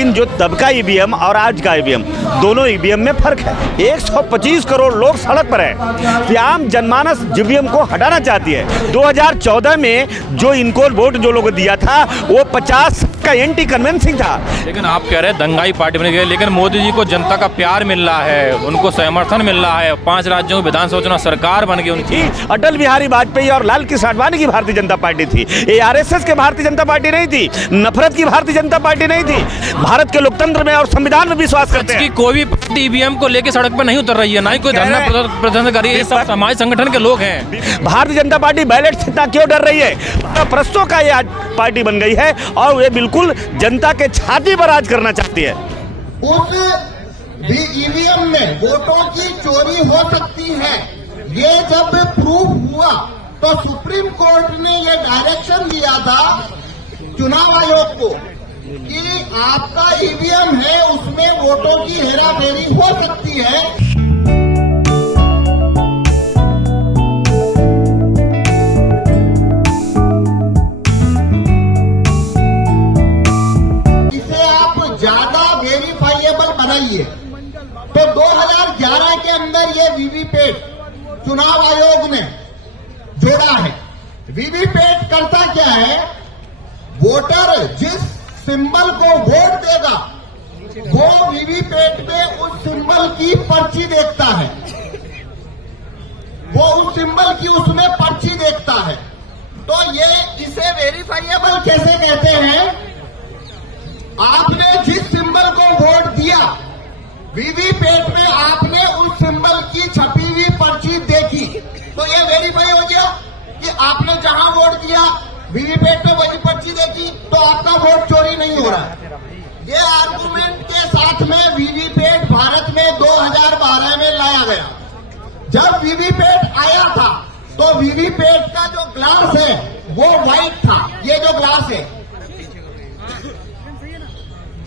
लेकिन जो तब का ईवीएम और आज का ईवीएम, दोनों ईवीएम में फर्क है। 125 करोड़ लोग सड़क पर है। आम जनमानस ईवीएम को हटाना चाहती है। 2014 में जो इनको वोट जो लोगों दिया था वो 50 का एंटी कन्वेंसिंग था। लेकिन आप कह रहे हैं दंगाई पार्टी बन गई, लेकिन मोदी जी को जनता का प्यार मिल रहा है, उनको समर्थन मिल रहा है। 5 राज्यों में विधानसभा चुनाव सरकार बन गई उनकी। अटल बिहारी वाजपेयी और लाल कृष्ण आडवाणी की भारतीय जनता पार्टी थी, ये आरएसएस के भारतीय जनता पार्टी नहीं थी, नफरत की भारतीय जनता पार्टी नहीं थी। भारत के लोकतंत्र में और संविधान में विश्वास करते हैं। कोई भी पार्टी ईवीएम को लेकर सड़क पर नहीं उतर रही है, ना ही कोई धरना प्रदर्शन कर रही है। ये सब समाज संगठन के लोग हैं। भारतीय जनता पार्टी बैलेट से इतना क्यों डर रही है? प्रस्तों का ये आज पार्टी बन गई है और वे बिल्कुल जनता के छाती पर राज करना चाहती है। उस ईवीएम में वोटों की चोरी हो सकती है, ये जब प्रूफ हुआ तो सुप्रीम कोर्ट ने ये डायरेक्शन दिया था चुनाव आयोग को कि आपका ईवीएम है, उसमें वोटों की हेराफेरी हो सकती है। इसे आप ज्यादा वेरीफाइएबल बनाइए। तो 2011 के अंदर ये वीवीपैट चुनाव आयोग ने जोड़ा है। वीवीपैट करता क्या है? वोटर जिस सिंबल को वोट देगा वो वीवीपैट में उस सिंबल की पर्ची देखता है, वो उस सिंबल की उसमें पर्ची देखता है। तो ये इसे वेरीफाइएबल कैसे कहते हैं? आपने जिस सिंबल को वोट दिया, वीवीपैट में आपने उस सिंबल की छपी हुई पर्ची देखी, तो ये वेरीफाई हो गया कि आपने जहां वोट दिया वीवीपैट में वही पर्ची देखी, तो आपका वोट चोरी नहीं हो रहा है। ये आर्गुमेंट के साथ में वीवीपैट भारत में 2012 में लाया गया। जब वीवीपैट आया था तो वीवीपैट का जो ग्लास है वो व्हाइट था। ये जो ग्लास है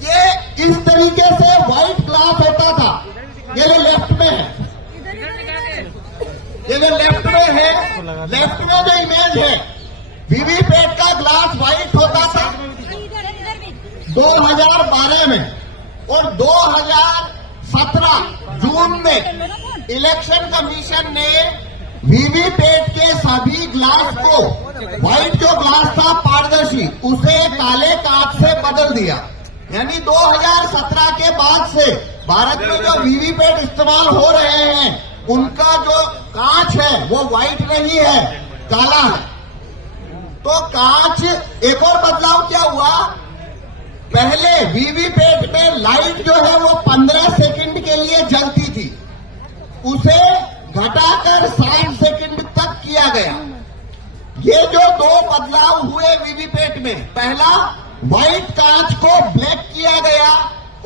ये इस तरीके से व्हाइट ग्लास होता था। ये जो लेफ्ट में है, ये जो लेफ्ट में है, लेफ्ट में जो इमेज है, वीवीपैट का ग्लास व्हाइट होता था 2012 में। और 2017 जून में इलेक्शन कमीशन ने वीवीपैट के सभी ग्लास को, व्हाइट जो ग्लास था पारदर्शी, उसे काले कांच से बदल दिया। यानी 2017 के बाद से भारत में जो वीवीपैट इस्तेमाल हो रहे हैं उनका जो कांच है वो व्हाइट नहीं है, काला है। तो कांच, एक और बदलाव क्या हुआ? पहले वीवीपैट में लाइट जो है वो 15 सेकंड के लिए जलती थी, उसे घटाकर 60 सेकंड तक किया गया। ये जो 2 बदलाव हुए वीवीपैट में, पहला व्हाइट कांच को ब्लैक किया गया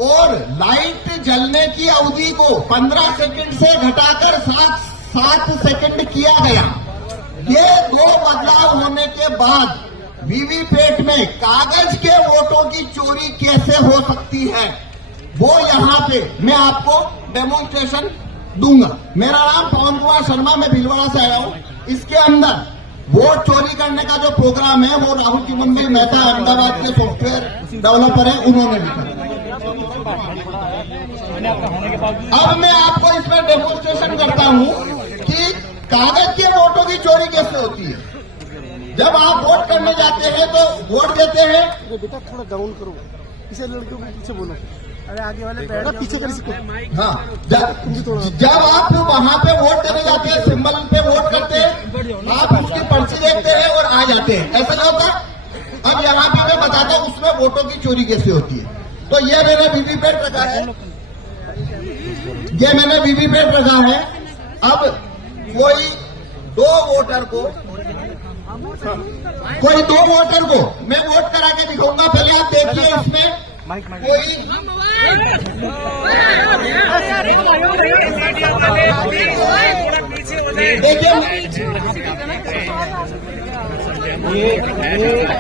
और लाइट जलने की अवधि को 15 सेकंड से घटाकर 7 सेकंड किया गया। ये 2 बदलाव होने के बाद वीवीपैट में कागज के वोटों की चोरी कैसे हो सकती है वो यहाँ पे मैं आपको डेमोन्स्ट्रेशन दूंगा। मेरा नाम पवन कुमार शर्मा, मैं भीलवाड़ा से आया हूँ। इसके अंदर वोट चोरी करने का जो प्रोग्राम है वो राहुल चिमनवीर मेहता अहमदाबाद के सॉफ्टवेयर डेवलपर है, उन्होंने भी करा। अब मैं आपको इसमें डेमोन्स्ट्रेशन करता हूँ कि कागज के वोटों की चोरी कैसे होती है। जब आप वोट करने जाते हैं तो वोट देते हैं। बेटा थोड़ा डाउन करो, इसे लड़कियों के पीछे बोलो। अरे आगे वाले पीछे कर इसको। हाँ, जब आप वहाँ पे वोट देने जाते हैं, सिंबल पे वोट करते हैं, आप उसकी पर्ची देखते हैं और आ जाते हैं, ऐसा नहीं होता। अब यहाँ पे मैं बताता हूँ उसमें वोटों की चोरी कैसे होती है। तो ये मैंने वीवीपैट रखा है, ये मैंने वीवीपैट रखा है। अब कोई 2 वोटर को मैं वोट करा के दिखाऊंगा। पहले आप देखिए इसमें कोई देखिए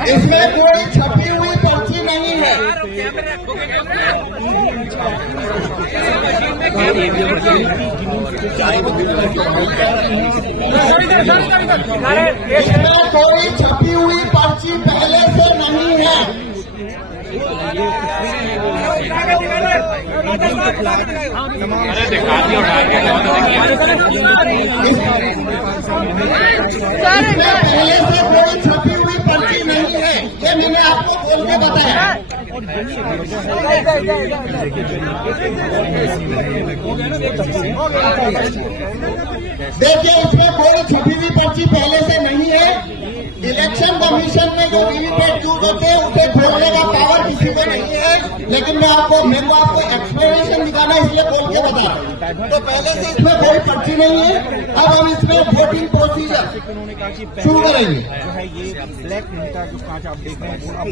इसमें कोई छपी हुई पर्ची नहीं है। इसमें कोई छपी हुई पर्ची पहले से नहीं है। इसमें पहले से कोई छपी हुई पर्ची नहीं है, ये मैंने आपको बोल के बताया। देखिए, इसमें कोई छपी हुई पर्ची पहले से नहीं है। इलेक्शन कमीशन में जो वीवीपैट यूज होते हैं उसे खोलने का पावर किसी को नहीं है, लेकिन मेरे को आपको एक्सप्लेनेशन दिखाना इसलिए बोल के बता रहा हूं। तो पहले से इसमें कोई पर्ची नहीं है। अब हम इसमें वोटिंग प्रोसीजर शुरू करेंगे। जो है ये ब्लैक का जो कांच आप देख रहे हैं, आप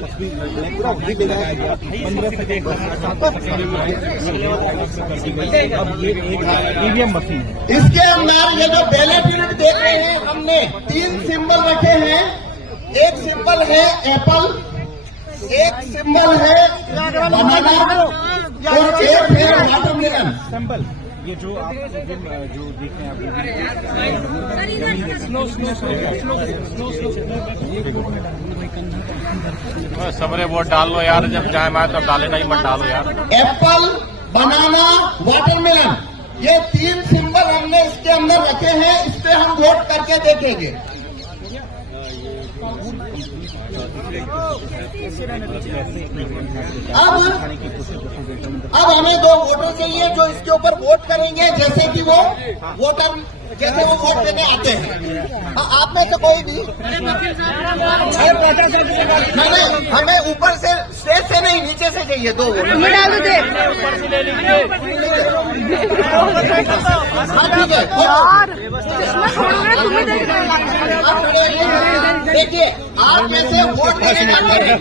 तस्वीर पूरा उठी लगाया गया 15 सेकंड। अब ये एक ईवीएम मशीन है। इसके अंदर ये जो बैलेट यूनिट देख रहे हैं, हमने 3 सिंबल रखे हैं। एक सिंबल है एप्पल, एक सिंबल है बनाना और एक है वाटरमेलन। सिंबल ये जो आप जो देख रहे हैं आप सबरे वोट डाल लो यार, जब जाए मैं तब डाले नहीं, मत डालो यार। एप्पल, बनाना, वाटरमेलन, ये 3 सिंबल हमने इसके अंदर रखे हैं। इस पे हम वोट करके देखेंगे। अब हमें 2 वोटर चाहिए जो इसके ऊपर वोट करेंगे, जैसे कि वो वोट देने आते हैं। आप में से कोई भी नहीं, हमें ऊपर से स्टेज से नहीं, नीचे से चाहिए 2 वोट। हाँ ठीक है। देखिए, आप में से वोट देने जाते हैं।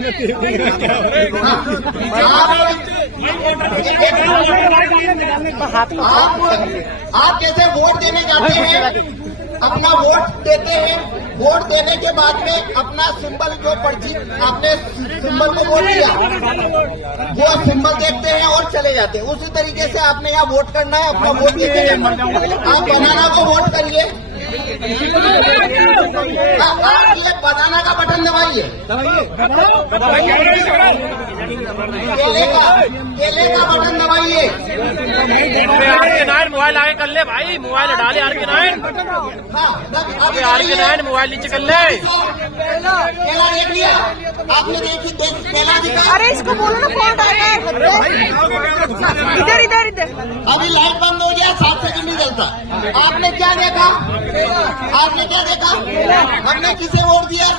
आप कैसे वोट देने जाते हैं, अपना वोट देते हैं। वोट देने के बाद में अपना सिंबल जो पर्ची आपने सिंबल को वोट दिया, वो सिंबल देखते हैं और चले जाते हैं। उसी तरीके से आपने यहाँ वोट करना है, अपना वोट देके जाना। आप बनाना को वोट करिए। आप ये बनाना का बटन दबाइए। केले का बटन दबाइए। मोबाइल आगे कर ले भाई, मोबाइल डाले आर के नाइन। अभी आर के नाइन मोबाइल नीचे कर ले। केला देख लिया आपने? देखी केला दिखा। अरे इसको बोलो ना, फोन आएगा। इधर इधर इधर। अभी लाइट बंद हो गया, 7 सेकंड नहीं चलता। आपने क्या देखा? आपने क्या देखा? हमने किसे वोट दिया?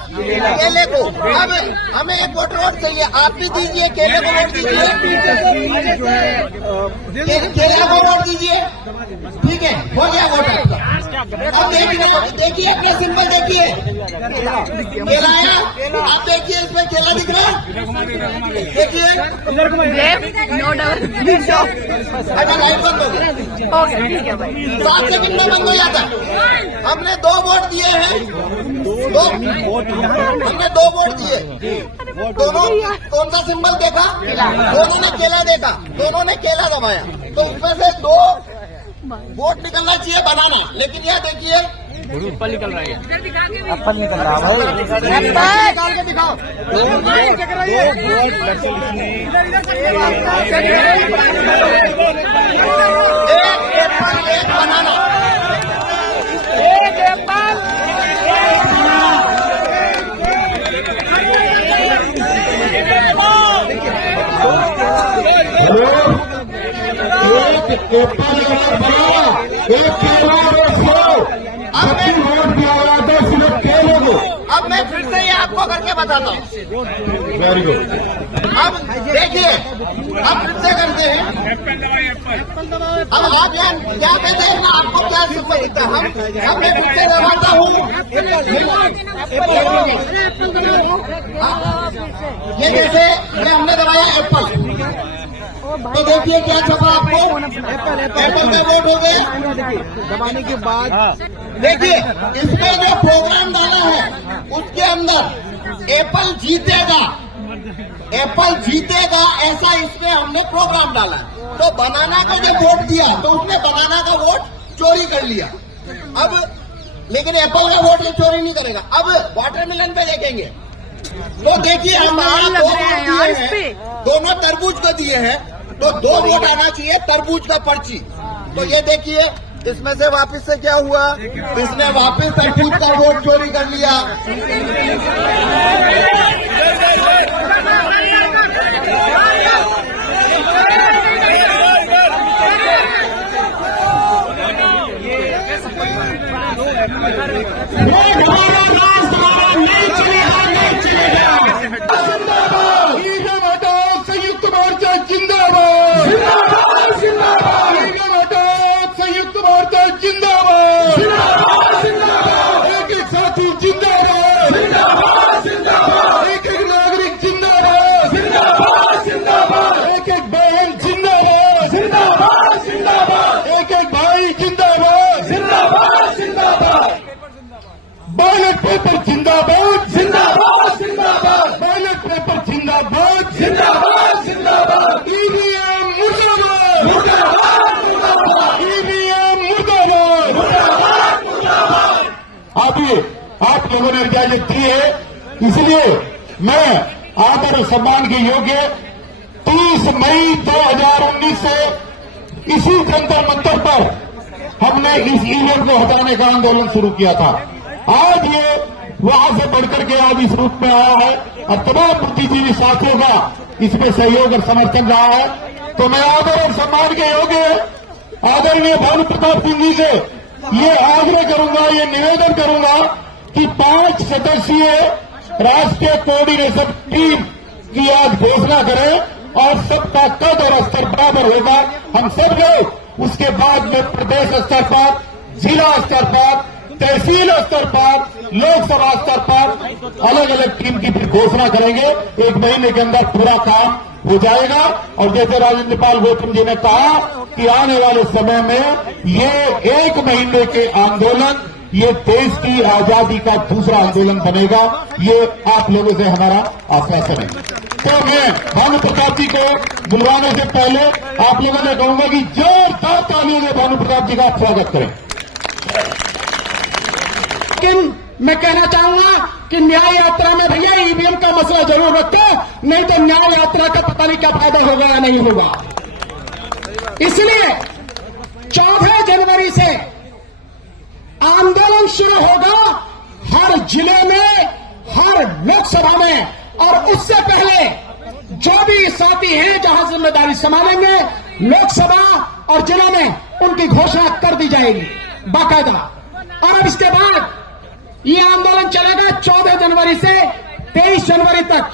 केले को। अब हमें एक वोट चाहिए, आप भी दीजिए। केले को वोट दीजिए, केला को वोट दीजिए। ठीक है, हो गया वोट आपका। अब देखिए अपना सिंबल देखिए, केला आया। आप देखिए, इसमें केला दिख रहा है। देखिए, अच्छा लाइट बंद हो गया। 7 सेकंड में बंद हो जाता है। हमने 2 वोट दिए हैं। हमने 2 वोट दिए। दोनों कौन सा सिंबल देखा? दोनों ने केला देखा, दोनों ने केला दबाया। तो उसमें से 2 वोट निकलना चाहिए बनाना। लेकिन यह देखिए, एप्पल निकल रहा है। एप्पल निकल रहा है भाई। निकाल के दिखाओ। एक एप्पल, एक बनाना। एक एप्पल। एक एप्पल और बनाना, एक केला और सेब। अब मैं फिर से ये आपको करके बताता हूँ। Very good. अब देखिए, अब फिर से करते हैं। अब आप यहाँ पे देखना आपको क्या सिंबल दिखता है। हम मैं फिर से दबाता हूँ। ये जैसे हमने दबाया एप्पल, तो देखिए क्या छपा आपको? एप्पल का वोट हो गया। दबाने के बाद देखिए, इसमें जो प्रोग्राम डाला है उसके अंदर एप्पल जीतेगा, एप्पल जीतेगा, ऐसा इसमें हमने प्रोग्राम डाला। तो बनाना को जब वोट दिया तो उसने बनाना का वोट चोरी कर लिया। अब लेकिन एप्पल का वोट ये चोरी नहीं करेगा। अब वाटरमेलन पे देखेंगे, तो देखिए हम यहाँ दो वोट दिए हैं, दोनों तरबूज को दिए हैं, तो 2 वोट आना चाहिए तरबूज का पर्ची। तो ये देखिए इसमें से वापस से क्या हुआ, इसने वापस तरबूज का वोट चोरी कर लिया। संयुक्त मोर्चा जिंदाबाद, संयुक्त मोर्चा जिंदाबाद, एक एक साथी जिंदाबाद, एक एक नागरिक जिंदाबाद, एक एक बहन जिंदाबाद, एक एक भाई जिंदाबाद, बैलेट पेपर जिंदाबाद, बैलेट पेपर जिंदाबाद, ईवीएम मुर्दाबाद, ईवीएम मुर्दाबाद। अभी आप लोगों ने इजाजत दी है, इसलिए मैं आदर और सम्मान के योग्य 30 मई 2019 से इसी जंतर मंतर पर हमने इस इवेंट को हटाने का आंदोलन शुरू किया था। आज ये वहां से बढ़कर के आज इस रूप में आया है और तमाम बुद्धिजीवी साथियों का इसमें सहयोग और समर्थन रहा है। तो मैं आदर और सम्मान के योग्य आदरणीय भानु प्रताप सिंह जी से ये आग्रह करूंगा, ये निवेदन करूंगा कि 5 सदस्यीय राष्ट्रीय कोऑर्डिनेशन टीम की आज घोषणा करें और सबका कद और स्तर बराबर होगा। हम सब लोग उसके बाद में प्रदेश स्तर पर, जिला स्तर पर, तहसील स्तर पर, लोकसभा स्तर पर अलग अलग टीम की फिर घोषणा करेंगे। 1 महीने के अंदर पूरा काम हो जाएगा। और जैसे राजेंद्र पाल गौतम जी ने कहा कि आने वाले समय में ये 1 महीने के आंदोलन ये देश की आजादी का दूसरा आंदोलन बनेगा। ये आप लोगों से हमारा आश्वासन है। तो मैं भानु प्रताप जी को बुलवाने से पहले आप लोगों ने कहूंगा कि जोरदार तालियों से भानु प्रताप जी का आप स्वागत करें। लेकिन मैं कहना चाहूंगा कि न्याय यात्रा में भैया ईवीएम का मसला जरूर रखो, नहीं तो न्याय यात्रा का पता नहीं क्या फायदा होगा या नहीं होगा। इसलिए 14 जनवरी से आंदोलन शुरू होगा हर जिले में, हर लोकसभा में, और उससे पहले जो भी साथी हैं जहां जिम्मेदारी संभालेंगे लोकसभा और जिला में, उनकी घोषणा कर दी जाएगी बाकायदा। और अब इसके बाद ये आंदोलन चलेगा 14 जनवरी से 23 जनवरी तक।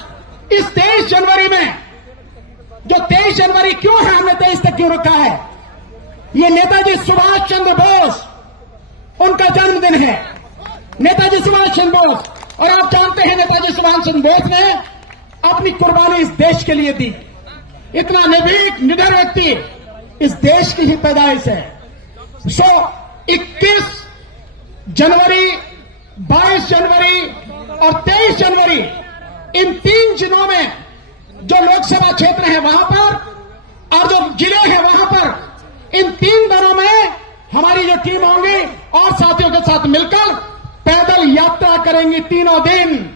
इस 23 जनवरी में, जो 23 जनवरी क्यों है, हमने 23 तक क्यों रखा है, ये नेताजी सुभाष चंद्र बोस उनका जन्मदिन है। नेताजी सुभाष चंद्र बोस, और आप जानते हैं नेताजी सुभाष चंद्र बोस ने अपनी कुर्बानी इस देश के लिए दी। इतना निर्भीक निडर व्यक्ति इस देश की ही पैदाइश है। 21 जनवरी, 22 जनवरी और 23 जनवरी, इन 3 दिनों में जो लोकसभा क्षेत्र है वहां पर और जो जिले हैं वहां पर, इन 3 दिनों में हमारी जो टीम होंगी और साथियों के साथ मिलकर पैदल यात्रा करेंगी 3 दिन।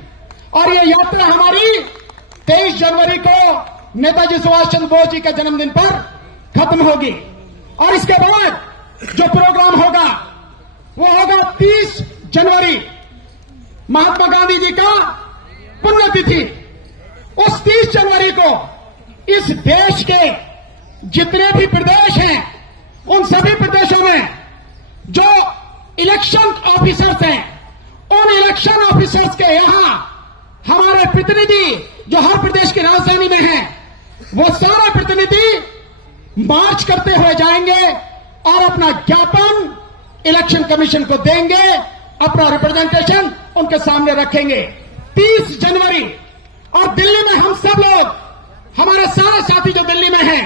और ये यात्रा हमारी 23 जनवरी को नेताजी सुभाष चंद्र बोस जी के जन्मदिन पर खत्म होगी। और इसके बाद जो प्रोग्राम होगा वो होगा 30 जनवरी, महात्मा गांधी जी का पुण्यतिथि। उस 30 जनवरी को इस देश के जितने भी प्रदेश हैं, उन सभी प्रदेशों में जो इलेक्शन ऑफिसर्स हैं, उन इलेक्शन ऑफिसर्स के यहां हमारे प्रतिनिधि जो हर प्रदेश की राजधानी में हैं, वो सारे प्रतिनिधि मार्च करते हुए जाएंगे और अपना ज्ञापन इलेक्शन कमीशन को देंगे, अपना रिप्रेजेंटेशन उनके सामने रखेंगे 30 जनवरी। और दिल्ली में हम सब लोग, हमारे सारे साथी जो दिल्ली में हैं,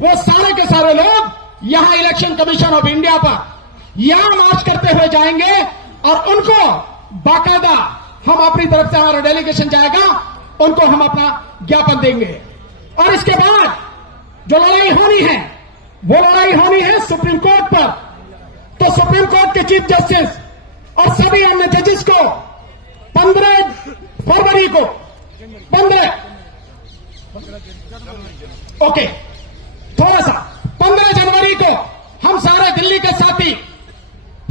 वो सारे के सारे लोग यहां इलेक्शन कमीशन ऑफ इंडिया पर यहां मार्च करते हुए जाएंगे और उनको बाकायदा हम अपनी तरफ से, हमारा डेलीगेशन जाएगा, उनको हम अपना ज्ञापन देंगे। और इसके बाद जो लड़ाई होनी है वो लड़ाई होनी है सुप्रीम कोर्ट पर। तो सुप्रीम कोर्ट के चीफ जस्टिस और सभी अन्य जजेस को 15 फरवरी को 15 ओके, थोड़ा सा 15 जनवरी को हम सारे दिल्ली के साथी,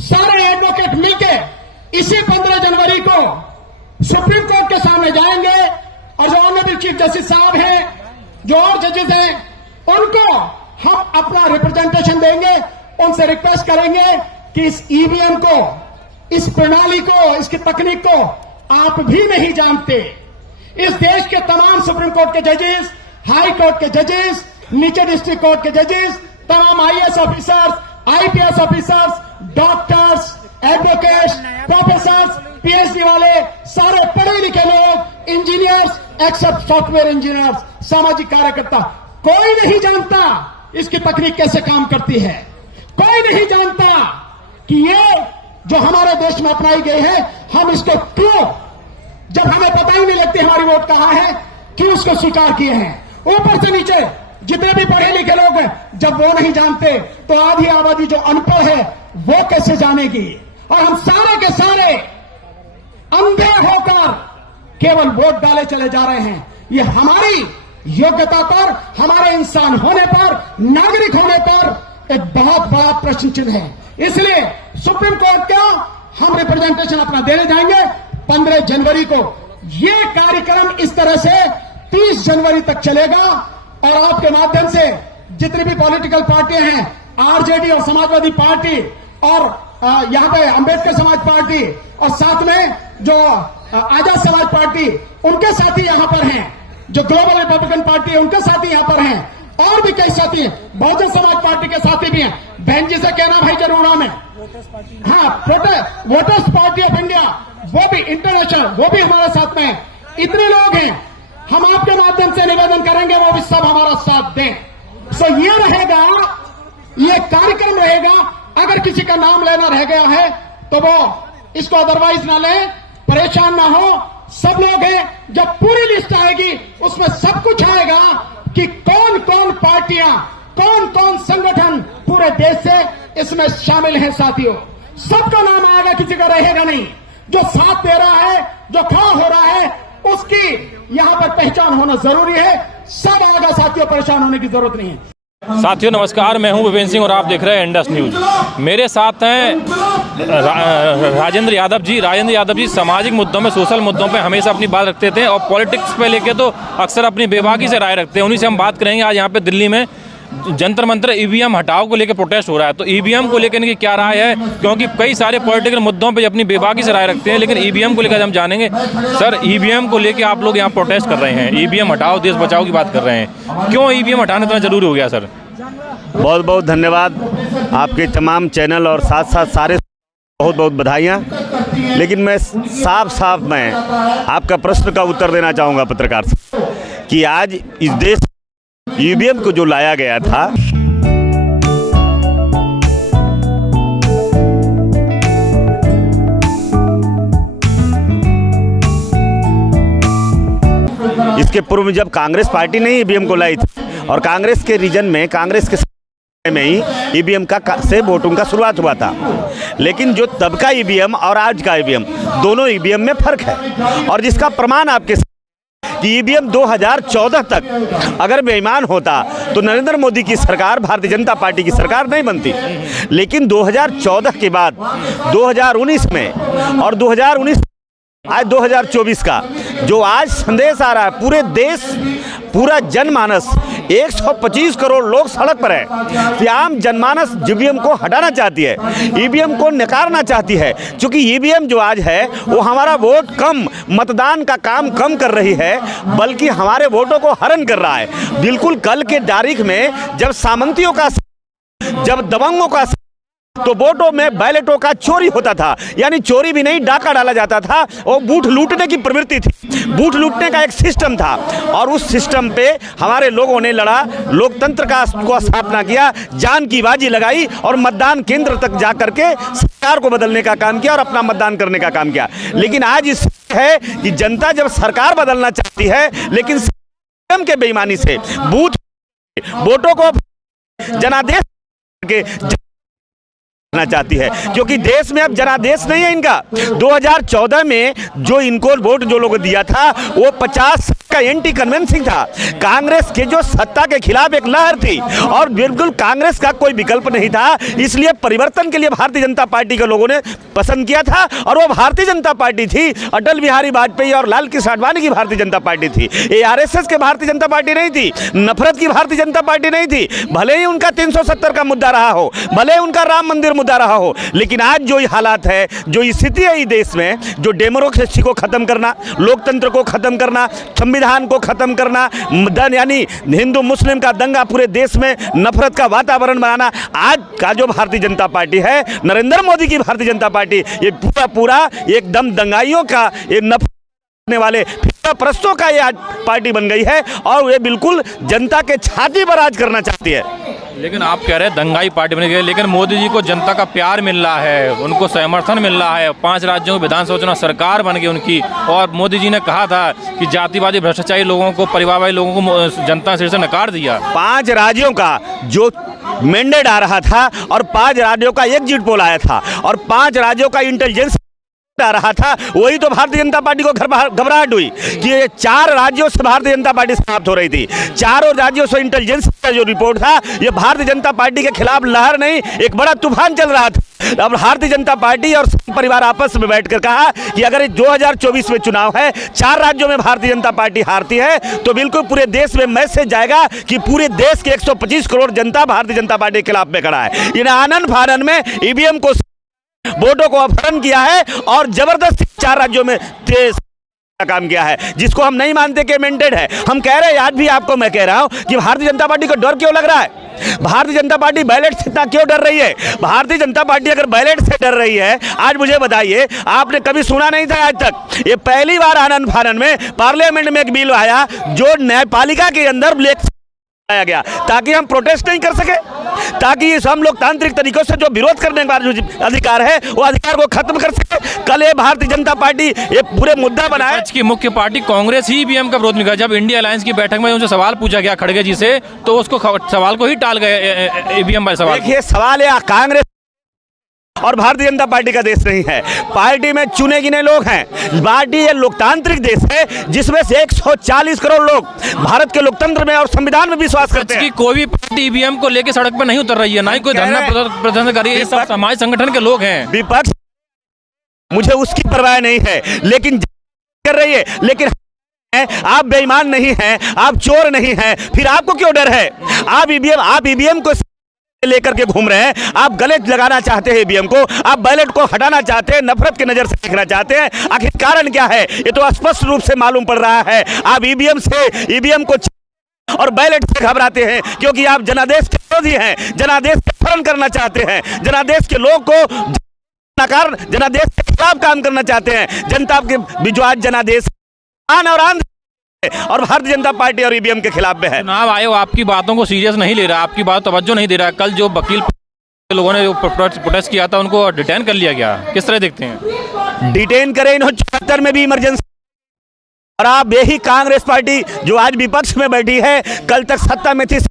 सारे एडवोकेट मिलके इसी 15 जनवरी को सुप्रीम कोर्ट के सामने जाएंगे और जो ऑनरेबल चीफ जस्टिस साहब हैं, जो और जजेस हैं, उनको हम अपना रिप्रेजेंटेशन देंगे, उनसे रिक्वेस्ट करेंगे कि इस ईवीएम को, इस प्रणाली को, इसकी तकनीक को आप भी नहीं जानते। इस देश के तमाम सुप्रीम कोर्ट के जजेस, हाई कोर्ट के जजेस, नीचे डिस्ट्रिक्ट कोर्ट के जजेस, तमाम IAS officers, IPS officers, doctors, advocates, professors, PhD वाले, सारे पढ़े लिखे लोग, इंजीनियर्स, एक्सेप्ट सॉफ्टवेयर इंजीनियर्स, सामाजिक कार्यकर्ता, कोई नहीं जानता इसकी तकनीक कैसे काम करती है। कोई नहीं जानता कि ये जो हमारे देश में अपनाई गई है, हम इसको क्यों, जब हमें पता ही नहीं लगती हमारी वोट कहां है, क्यों उसको स्वीकार किए हैं। ऊपर से नीचे जितने भी पढ़े लिखे लोग हैं, जब वो नहीं जानते तो आधी आबादी जो अनपढ़ है वो कैसे जानेगी। और हम सारे के सारे अंधे होकर केवल वोट डाले चले जा रहे हैं। ये हमारी योग्यता पर, हमारे इंसान होने पर, नागरिक होने पर एक बहुत बड़ा प्रश्न चिन्ह है। इसलिए सुप्रीम कोर्ट का हम रिप्रेजेंटेशन अपना देने जाएंगे 15 जनवरी को। ये कार्यक्रम इस तरह से 30 जनवरी तक चलेगा और आपके माध्यम से जितनी भी पॉलिटिकल पार्टियां हैं, आरजेडी और समाजवादी पार्टी और यहां पे अंबेडकर समाज पार्टी और साथ में जो आजाद समाज पार्टी, उनके साथी यहां पर हैं, जो ग्लोबल रिपब्लिकन पार्टी है उनके साथी यहां पर हैं, और भी कई साथी हैं, बहुजन समाज पार्टी के साथी भी हैं। बहन जी से कहना भाई जरूर नाम है, हाँ, वोटर्स पार्टी ऑफ इंडिया, वो भी इंटरनेशनल, वो भी हमारे साथ में है। इतने लोग हैं, हम आपके माध्यम से निवेदन करेंगे वो भी सब हमारा साथ दें। सो ये रहेगा, ये कार्यक्रम रहेगा। अगर किसी का नाम लेना रह गया है तो वो इसको अदरवाइज ना ले, परेशान ना हो। सब लोग हैं, जब पूरी लिस्ट आएगी उसमें सब कुछ आएगा कि कौन कौन पार्टियां, कौन कौन संगठन पूरे देश से इसमें शामिल हैं। साथियों, सबका नाम आएगा, किसी का रहेगा नहीं। जो साथ दे रहा है, जो खड़ा हो रहा है, उसकी यहां पर पहचान होना जरूरी है। सब आएगा साथियों, परेशान होने की जरूरत नहीं है। साथियों नमस्कार, मैं हूं विपिन सिंह और आप देख रहे हैं इंडस न्यूज। मेरे साथ हैं राजेंद्र यादव जी। राजेंद्र यादव जी सामाजिक मुद्दों में, सोशल मुद्दों पे हमेशा अपनी बात रखते थे और पॉलिटिक्स पे लेके तो अक्सर अपनी बेबाकी से राय रखते हैं। उन्हीं से हम बात करेंगे। आज यहाँ पे दिल्ली में जंतर मंतर ईवीएम हटाओ को लेकर प्रोटेस्ट हो रहा है, तो ईवीएम को लेकर इनकी क्या राय है, क्योंकि कई सारे पॉलिटिकल मुद्दों पे अपनी बेबाकी से राय रखते हैं, लेकिन ईवीएम को लेकर हम जानेंगे। सर, ईवीएम को लेकर आप लोग यहाँ प्रोटेस्ट कर रहे हैं, ईवीएम हटाओ देश बचाओ की बात कर रहे हैं, क्यों ईवीएम हटाना इतना जरूरी हो गया सर? बहुत बहुत धन्यवाद आपके तमाम चैनल और साथ साथ सारे, बहुत बहुत बधाइयाँ। लेकिन मैं साफ मैं आपका प्रश्न का उत्तर देना चाहूँगा पत्रकार से कि आज इस देश ईवीएम को जो लाया गया था, इसके पूर्व में जब कांग्रेस पार्टी ने ईवीएम को लाई थी और कांग्रेस के रीजन में, कांग्रेस के में ही ईवीएम से वोटिंग का शुरुआत हुआ था। लेकिन जो तब का ईवीएम और आज का ईवीएम, दोनों ईवीएम में फर्क है। और जिसका प्रमाण आपके कि ईवीएम 2014 तक अगर बेईमान होता तो नरेंद्र मोदी की सरकार, भारतीय जनता पार्टी की सरकार नहीं बनती। लेकिन 2014 के बाद 2019 में और 2019 आज 2024 का जो आज संदेश आ रहा है, पूरे देश, पूरा जनमानस, 125 करोड़ लोग सड़क पर है कि आम जनमानस ईवीएम को हटाना चाहती है, ईवीएम को नकारना चाहती है। क्योंकि ईवीएम जो आज है वो हमारा वोट कम, मतदान का काम कम कर रही है, बल्कि हमारे वोटों को हरण कर रहा है। बिल्कुल कल के तारीख में जब सामंतियों का, जब दबंगों का, तो वोटों में बैलेटों का चोरी होता था, यानी चोरी भी नहीं, डाका डाला जाता था और बूथ लूटने की प्रवृत्ति थी। बूथ लूटने का एक सिस्टम था और उस सिस्टम पे हमारे लोगों ने लड़ा, लोकतंत्र को स्थापना किया, जान की बाजी लगाई और मतदान केंद्र तक जा करके सरकार को बदलने का काम किया और अपना मतदान करने का काम किया। लेकिन आज इस है कि जनता जब सरकार बदलना चाहती है, लेकिन सिस्टम के बेईमानी से बूथ वोटों को जनादेश के करना चाहती है, क्योंकि देश में अब जनादेश नहीं है इनका। 2014 में जो इनको वोट जो लोगों दिया था वो 50 का एंटी कन्वेंसिंग था। कांग्रेस के जो सत्ता के खिलाफ एक लहर थी और बिल्कुल कांग्रेस का कोई विकल्प नहीं था, इसलिए परिवर्तन के लिए भारतीय जनता पार्टी के लोगों ने पसंद किया था। और वो भारतीय जनता पार्टी थी अटल बिहारी वाजपेयी और लाल कृष्ण आडवाणी की भारतीय जनता पार्टी थी, ये आरएसएस के भारतीय जनता पार्टी नहीं थी, नफरत की भारतीय जनता पार्टी नहीं थी। भले ही उनका 370 का मुद्दा रहा हो, भले ही उनका राम मंदिर मुद्दा रहा हो, लेकिन आज जो ये हालात है, जो स्थिति है इस देश में, जो डेमोक्रेसी को खत्म करना, लोकतंत्र को खत्म करना, संविधान को खत्म करना, यानी हिंदू मुस्लिम का दंगा पूरे देश में वातावरण का वातावरण बनाना, आज का जो भारतीय जनता पार्टी है, नरेंद्र मोदी की भारतीय जनता पार्टी, ये पूरा एकदम दंगाइयों का, ये नफरत करने वाले फिरकाप्रस्तों का ये आज पार्टी बन गई है और ये बिल्कुल जनता के छाती पर राज करना चाहती है। लेकिन आप कह रहे हैं दंगाई पार्टी बन गई, लेकिन मोदी जी को जनता का प्यार मिल रहा है, उनको समर्थन मिल रहा है, 5 राज्यों में विधानसभा चुनाव सरकार बन गई उनकी, और मोदी जी ने कहा था कि जातिवादी भ्रष्टाचारी लोगों को, परिवारवादी लोगों को जनता सिर से नकार दिया। 5 राज्यों का जो मैंडेट आ रहा था और 5 राज्यों का एग्जिट पोल आया था और 5 राज्यों का इंटेलिजेंस आ रहा था, वही तो भारतीय जनता पार्टी को घबराहट हुई कि ये 4 राज्यों से भारतीय जनता पार्टी समाप्त हो रही थी। 4 राज्यों से इंटेलिजेंस का जो रिपोर्ट था, ये भारतीय जनता पार्टी के खिलाफ लहर नहीं, एक बड़ा तूफान चल रहा था। अब भारतीय जनता पार्टी और परिवार आपस में बैठकर कहा कि अगर 2024 में चुनाव है, 4 राज्यों में भारतीय जनता पार्टी हारती है, तो बिल्कुल पूरे देश में मैसेज जाएगा कि पूरे देश के 125 करोड़ जनता भारतीय जनता पार्टी के खिलाफ में खड़ा है। इन आनन फानन में ईवीएम को, वोटों को अपहरण किया है और जबरदस्ती 4 राज्यों में काम किया है, जिसको हम नहीं मानते कि मेंटेड है। हम कह रहे हैं, आज भी आपको मैं कह रहा हूं कि भारतीय जनता पार्टी को डर क्यों लग रहा है? भारतीय जनता पार्टी बैलेट से इतना क्यों डर रही है? भारतीय जनता पार्टी अगर बैलेट से डर रही है, आज मुझे बताइए, आपने कभी सुना नहीं था आज तक, ये पहली बार आनंद फानन में पार्लियामेंट में एक बिल आया जो न्यायपालिका के अंदर ब्लैक आया गया ताकि हम प्रोटेस्ट नहीं कर सके, ताकि हम लोकतांत्रिक तरीकों से जो विरोध करने का जो अधिकार है वो अधिकार को खत्म कर सके। कल ये भारतीय जनता पार्टी ये पूरे मुद्दा बनाए। विपक्ष की मुख्य पार्टी कांग्रेस ही ईवीएम का विरोध नहीं किया। जब इंडिया अलायंस की बैठक में उनसे सवाल पूछा गया खड़गे जी से, तो उसको सवाल को ही टाल गए ईवीएम वाले सवाल। देखिए, सवाल है कांग्रेस और भारतीय जनता पार्टी का देश नहीं है, पार्टी में चुने गिने लोग हैं। पार्टी ये लोकतांत्रिक देश है जिसमें से 140 करोड़ लोग भारत के लोकतंत्र में और संविधान में विश्वास करते हैं। कोई भी पार्टी ईवीएम को लेकर सड़क पर नहीं उतर रही है, ना ही कोई धरना प्रदर्शन कर रही है, ये सब समाज संगठन के लोग हैं। विपक्ष, मुझे उसकी परवाह नहीं है, लेकिन कर रही है, लेकिन आप बेईमान नहीं हैं, आप चोर नहीं हैं, फिर आपको क्यों डर है? आप ईवीएम को लेकर के घूम रहे हैं, आप गले लगाना चाहते हैं ईवीएम को, आप बैलेट को हटाना चाहते हैं, नफरत की नजर से देखना चाहते हैं। आखिर कारण क्या है? ये तो स्पष्ट रूप से मालूम पड़ रहा है। आप ईवीएम को और बैलेट से घबराते हैं क्योंकि आप जनादेश के विरोधी हैं, जनादेश का अपहरण करना चाहते हैं, जनादेश के लोग को जनादेश के खिलाफ काम करना चाहते हैं। जनता के विजवाज जनादेश और भारतीय जनता पार्टी और ईवीएम के खिलाफ में है। चुनाव आयोग आपकी बातों को सीरियस नहीं ले रहा, आपकी बात तवज्जो नहीं दे रहा। कल जो वकील लोगों ने जो प्रोटेस्ट किया था उनको डिटेन कर लिया गया, किस तरह देखते हैं? डिटेन करें, इन्होंने 74 में भी इमरजेंसी, और आप यही कांग्रेस पार्टी जो आज विपक्ष में बैठी है, कल तक सत्ता में थी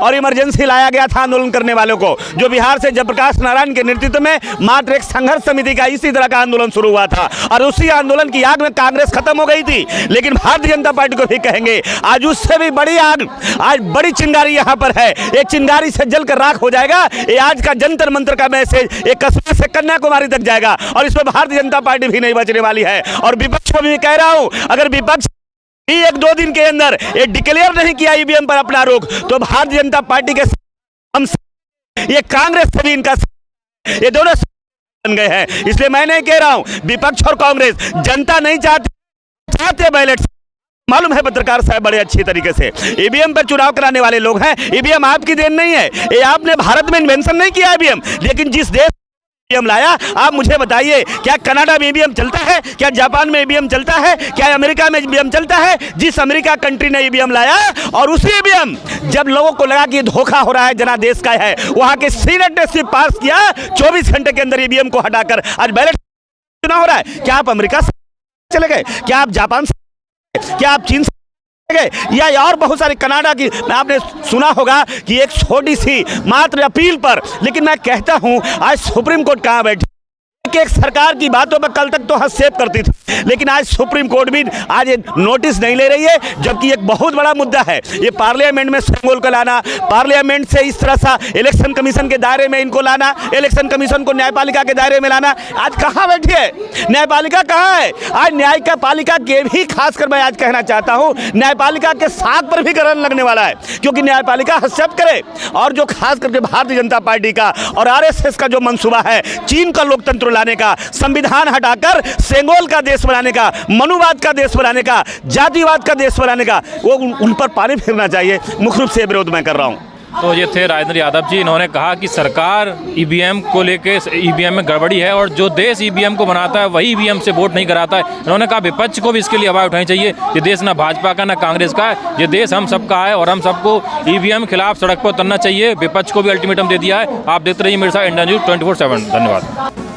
और इमरजेंसी लाया गया था आंदोलन करने वालों को, जो बिहार से जयप्रकाश नारायण के नेतृत्व में मात्र एक संघर्ष समिति का इसी तरह का आंदोलन शुरू हुआ था और उसी आंदोलन की आग में कांग्रेस खत्म हो गई थी। लेकिन भारतीय जनता पार्टी को भी कहेंगे, आज उससे भी बड़ी आग, आज बड़ी चिंगारी यहाँ पर है, एक चिंगारी से जलकर राख हो जाएगा। ये आज का जंतर मंत्र का मैसेज एक कश्मीर से कन्याकुमारी तक जाएगा और इसमें भारतीय जनता पार्टी भी नहीं बचने वाली है। और विपक्ष को भी कह रहा हूं, अगर विपक्ष 1-2 दिन के अंदर ये डिक्लेयर नहीं किया ईवीएम पर अपना रोक, तो भारतीय जनता पार्टी के हम ये कांग्रेस से भी इनका, ये दोनों बन गए हैं। इसलिए मैं नहीं कह रहा हूं विपक्ष और कांग्रेस, जनता नहीं चाहते बैलेट। मालूम है पत्रकार साहब बड़े अच्छी तरीके से, ईवीएम पर चुनाव कराने वाले लोग हैं। ईवीएम आपकी देन नहीं है, ये आपने भारत में इन्वेंशन नहीं किया ईवीएम, लेकिन जिस देश ईवीएम लाया, आप मुझे बताइए, क्या कनाडा में ईवीएम चलता है? क्या जापान में ईवीएम चलता है? क्या अमेरिका में ईवीएम चलता है? जिस अमेरिका कंट्री ने ईवीएम लाया और उसी ईवीएम जब लोगों को लगा कि धोखा हो रहा है, जनादेश का है, वहां के सीनेट ने सिर्फ पास किया 24 घंटे के अंदर ईवीएम को हटाकर आज बैलेट चुनाव हो रहा है। क्या आप अमेरिका से चले गए? क्या आप जापान से? क्या आप चीन से? या और बहुत सारी कनाडा की आपने सुना होगा कि एक छोटी सी मात्र अपील पर, लेकिन मैं कहता हूं आज सुप्रीम कोर्ट कहां बैठी कि एक सरकार की बातों पर कल तक तो हस्तक्षेप करती थी, लेकिन आज सुप्रीम कोर्ट भी आज ये नोटिस नहीं ले रही है, जबकि एक बहुत बड़ा मुद्दा है ये पार्लियामेंट में सेंगोल को लाना, पार्लियामेंट से इस तरह सा इलेक्शन कमीशन के दायरे में इनको लाना, इलेक्शन कमीशन को न्यायपालिका के दायरे में लाना। आज कहाँ बैठी है न्यायपालिका, कहाँ है आज न्यायपालिका के भी खासकर मैं आज कहना चाहता हूँ न्यायपालिका के साथ पर भी ग्रहण लगने वाला है, क्योंकि न्यायपालिका हस्तक्षेप करे और जो खास करके भारतीय जनता पार्टी का और आरएसएस का जो मंसूबा है चीन का लोकतंत्र लाने का, संविधान हटाकर सेंगोल का देश बनाने का, मनुवाद का देश बनाने का, जातिवाद का देश बनाने का, वो उन पर पानी फिरना चाहिए। मुख्य रूप से विरोध मैं कर रहा हूं। तो ये थे राजेंद्र यादव जी। इन्होंने कहा कि सरकार ईवीएम को लेके, ईवीएम में गड़बड़ी है और जो देश ईवीएम को बनाता है वही ईवीएम से वोट नहीं कराता है। इन्होंने कहा विपक्ष को भी इसके लिए आवाज़ उठानी चाहिए। ये देश ना भाजपा का ना कांग्रेस का है, ये देश हम सबका है और हम सबको ईवीएम खिलाफ सड़क पर उतरना चाहिए। विपक्ष को भी अल्टीमेटम दे दिया है। आप देखते रहिए मेरे साथ इंडिया न्यूज़ 24/7। धन्यवाद।